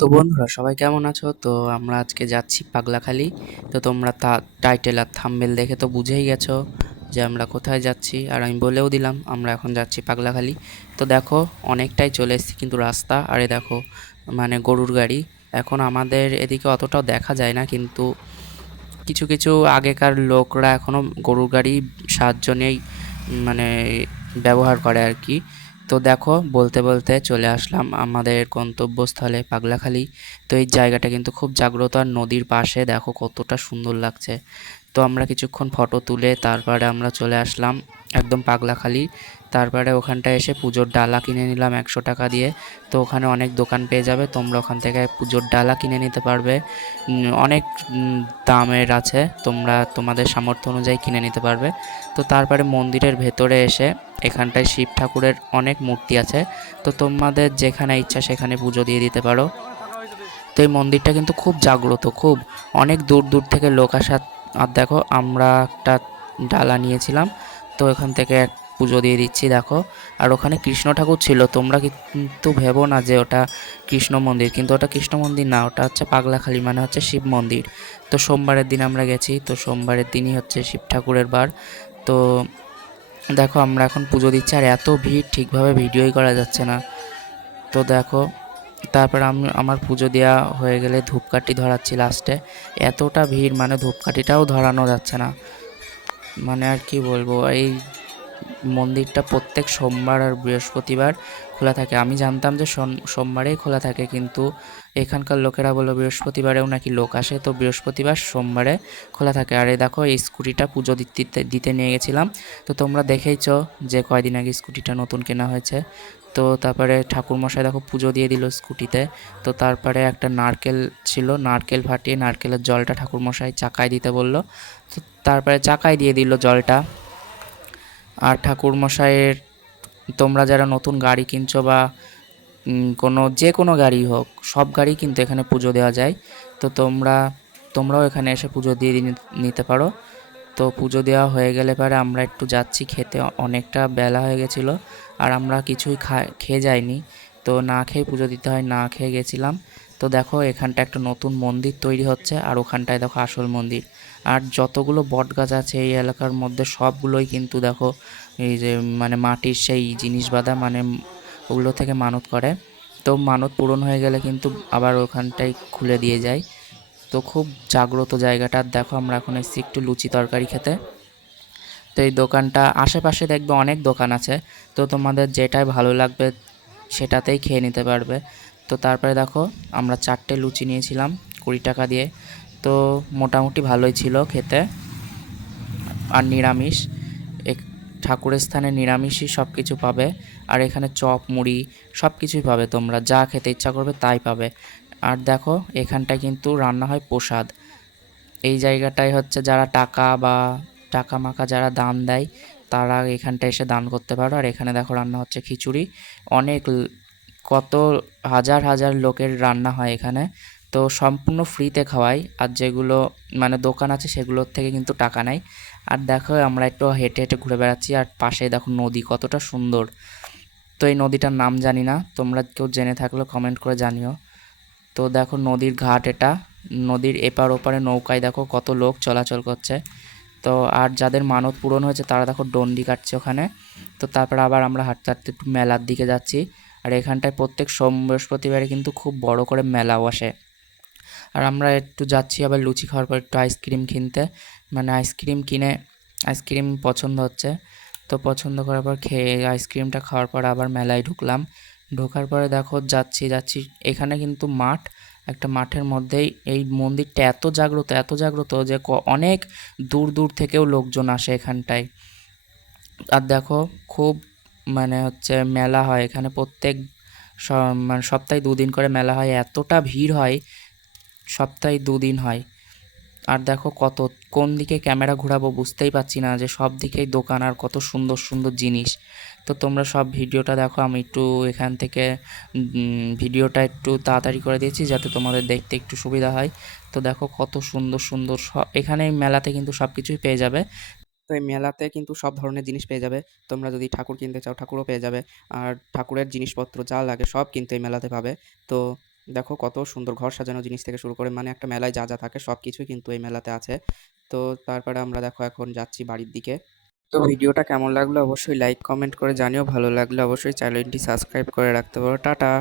তো বন্ধুরা সবাই কেমন আছো? তো আমরা আজকে যাচ্ছি পাগলাখালি। তো তোমরা টাইটেল আর থাম্বনেল দেখে তো বুঝেই গেছো যে আমরা কোথায় যাচ্ছি, আর আমি বলেও দিলাম আমরা এখন যাচ্ছি পাগলাখালি। তো দেখো অনেকটাই চলে এসেছি, কিন্তু রাস্তা আরে দেখো মানে গরুর গাড়ি। এখন আমাদের এদিকে অতটাও দেখা যায় না, কিন্তু কিছু কিছু আগেকার লোকরা এখনও গরুর গাড়ি সাহায্য নিয়েই মানে ব্যবহার করে আর কি। তো দেখো বলতে বলতে চলে আসলাম আমাদের গন্তব্যস্থলে পাগলাখালি। তো এই জায়গাটা কিন্তু খুব জাগ্রত, আর নদীর পাশে দেখো কতটা সুন্দর লাগছে। তো আমরা কিছুক্ষণ ফটো তুলে তারপরে আমরা চলে আসলাম একদম পাগলাখালি। তারপরে ওখানটায় এসে পুজোর ডালা কিনে নিলাম 100 টাকা দিয়ে। তো ওখানে অনেক দোকান পেয়ে যাবে, তোমরা ওখান থেকে পুজোর ডালা কিনে নিতে পারবে। অনেক দামের আছে, তোমরা তোমাদের সামর্থ্য অনুযায়ী কিনে নিতে পারবে। তো তারপরে মন্দিরের ভেতরে এসে এখানটায় শিব ঠাকুরের অনেক মূর্তি আছে। তো তোমাদের যেখানে ইচ্ছা সেখানে পুজো দিয়ে দিতে পারো। তো এই মন্দিরটা কিন্তু খুব জাগ্রত, খুব অনেক দূর দূর থেকে লোক আসা। আর দেখো আমরা একটা ডালা নিয়েছিলাম, তো এখান থেকে এক পুজো দিয়ে দিচ্ছি দেখো। আর ওখানে কৃষ্ণ ঠাকুর ছিল, তোমরা কিন্তু ভেবো না যে ওটা কৃষ্ণ মন্দির, কিন্তু ওটা কৃষ্ণ মন্দির না, ওটা হচ্ছে পাগলাখালি মানে হচ্ছে শিব মন্দির। তো সোমবারের দিন আমরা গেছি, তো সোমবারের দিনই হচ্ছে শিব ঠাকুরের বার। তো দেখো আমরা এখন পুজো দিচ্ছি, আর এত ভিড় ঠিকভাবে ভিডিওই করা যাচ্ছে না। তো দেখো তারপর আমি আমার পুজো দেওয়া হয়ে গেলে ধূপকাঠি ধরাচ্ছি লাস্টে। এতটা ভিড় মানে ধূপকাঠিটাও ধরানো যাচ্ছে না, মানে আর কি বলবো। এই মন্দিরটা প্রত্যেক সোমবার আর বৃহস্পতিবার খোলা থাকে। আমি জানতাম যে সোমবারেই খোলা থাকে, কিন্তু এখানকার লোকেরা বললো বৃহস্পতিবারেও নাকি লোক আসে, তো বৃহস্পতিবার সোমবারে খোলা থাকে। আর এই দেখো এই স্কুটিটা পুজো দিতে দিতে নিয়ে গেছিলাম। তো তোমরা দেখেইছো যে কয়দিন আগে স্কুটিটা নতুন কেনা হয়েছে। তো তারপরে ঠাকুরমশাই দেখো পুজো দিয়ে দিল স্কুটিতে। তো তারপরে একটা নারকেল ছিল, নারকেল ফাটিয়ে নারকেলের জলটা ঠাকুরমশাই চাকায় দিতে বলল। তো তারপরে চাকায় দিয়ে দিল জলটা। আর ঠাকুরমশাইয়ের, তোমরা যারা নতুন গাড়ি কিনছো বা যে কোনো গাড়ি হোক, সব গাড়ি কিন্তু এখানে পুজো দেওয়া যায়। তো তোমরাও এখানে এসে পুজো দিয়ে নিতে পারো। তো পুজো দেওয়া হয়ে গেলে পরে আমরা একটু যাচ্ছি খেতে, অনেকটা বেলা হয়ে গেছিলো। আর আমরা কিছুই খেয়ে যাইনি, তো না খেয়ে পুজো দিতে হয়, না খেয়ে গেছিলাম। তো দেখো এখানটা একটা নতুন মন্দির তৈরি হচ্ছে, আর ওখানটায় দেখো আসল মন্দির। আর যতগুলো বট গাছ আছে এই এলাকার মধ্যে সবগুলোই কিন্তু দেখো এই যে মানে মাটির সেই জিনিস বাঁধা, মানে ওগুলো থেকে মানত করে। তো মানত পূরণ হয়ে গেলে কিন্তু আবার ওখানটাই খুলে দিয়ে যায়। তো খুব জাগ্রত জায়গাটা। দেখো আমরা এখন এসেছি একটু লুচি তরকারি খেতে। তো এই দোকানটা আশেপাশে দেখবে অনেক দোকান আছে, তো তোমাদের যেটাই ভালো লাগবে সেটাতেই খেয়ে নিতে পারবে। তো তারপরে দেখো আমরা 4টে লুচি নিয়েছিলাম 20 টাকা দিয়ে। তো মোটামুটি ভালোই ছিল খেতে, আর নিরামিষ। এক ঠাকুরের স্থানে নিরামিষই সব কিছু পাবে। আর এখানে চপ মুড়ি সব কিছুই পাবে, তোমরা যা খেতে ইচ্ছা করবে তাই পাবে। আর দেখো এখানটায় কিন্তু রান্না হয় প্রসাদ। এই জায়গাটায় হচ্ছে যারা টাকা মাকা যারা দান দেয় তারা এখানটায় এসে দান করতে পারো। আর এখানে দেখো রান্না হচ্ছে খিচুড়ি। অনেক কত হাজার হাজার লোকের রান্না হয় এখানে। তো সম্পূর্ণ ফ্রিতে খাওয়াই, আর যেগুলো মানে দোকান আছে সেগুলোর থেকে কিন্তু টাকা নেয়। আর দেখো আমরা একটু হেঁটে হেঁটে ঘুরে বেড়াচ্ছি, আর পাশে দেখো নদী কতটা সুন্দর। তো এই নদীটার নাম জানি না, তোমরা কেউ জেনে থাকলে কমেন্ট করে জানিও। তো দেখো নদীর ঘাট এটা, নদীর এপার ওপারে নৌকায় দেখো কত লোক চলাচল করছে। তো আর যাদের মানত পূরণ হয়েছে তারা দেখো ডন্ডি কাটছে ওখানে। তো তারপর আবার আমরা হাঁটতে হাঁটতে একটু মেলার দিকে যাচ্ছি। আর এখানটায় প্রত্যেক সোম বৃহস্পতিবারে কিন্তু খুব বড় করে মেলা বসে। আর আমরা একটু যাচ্ছি আবার লুচি খাওয়ার পর একটু আইসক্রিম কিনতে, মানে আইসক্রিম কিনে আইসক্রিম পছন্দ হচ্ছে। তো পছন্দ করার পর খেয়ে আইসক্রিমটা খাওয়ার পর আবার মেলায় ঢুকলাম। ঢোকার পরে দেখো যাচ্ছি যাচ্ছি এখানে কিন্তু মাঠ, একটা মাঠের মধ্যেই এই মন্দিরটা এত জাগ্রত যে অনেক দূর দূর থেকেও লোকজন আসে এখানটায়। আর দেখো খুব মানে হচ্ছে মেলা হয় এখানে প্রত্যেক মানে সপ্তাহে 2 দিন করে মেলা হয়, এতটা ভিড় হয়, সপ্তাহে 2 দিন হয়। আর দেখো কোন দিকে ক্যামেরা ঘোরাবো বুঝতেই পারছি না, যে সব দিকেই দোকান আর কত সুন্দর সুন্দর জিনিস। তো তোমরা সব ভিডিওটা দেখো, আমি একটু এখান থেকে ভিডিওটা একটু তাড়াতাড়ি করে দিয়েছি যাতে তোমাদের দেখতে একটু সুবিধা হয়। তো দেখো কত সুন্দর সুন্দর এখানে এই মেলাতে কিন্তু সব কিছুই পেয়ে যাবে। তো এই মেলাতে কিন্তু সব ধরনের জিনিস পেয়ে যাবে। তোমরা যদি ঠাকুর কিনতে চাও ঠাকুরও পেয়ে যাবে, আর ঠাকুরের জিনিসপত্র যা লাগে সব কিন্তু এই মেলাতে পাবে। তো দেখো কত সুন্দর ঘর সাজানো জিনিস থেকে শুরু করে মানে একটা মেলায় যা যা থাকে সব কিছুই কিন্তু এই মেলাতে আছে। তো তারপরে আমরা দেখো এখন যাচ্ছি বাড়ির দিকে। তো ভিডিওটা কেমন লাগলো অবশ্যই লাইক কমেন্ট করে জানিও, ভালো লাগলে অবশ্যই চ্যানেলটি সাবস্ক্রাইব করে রাখতে পারো। টাটা।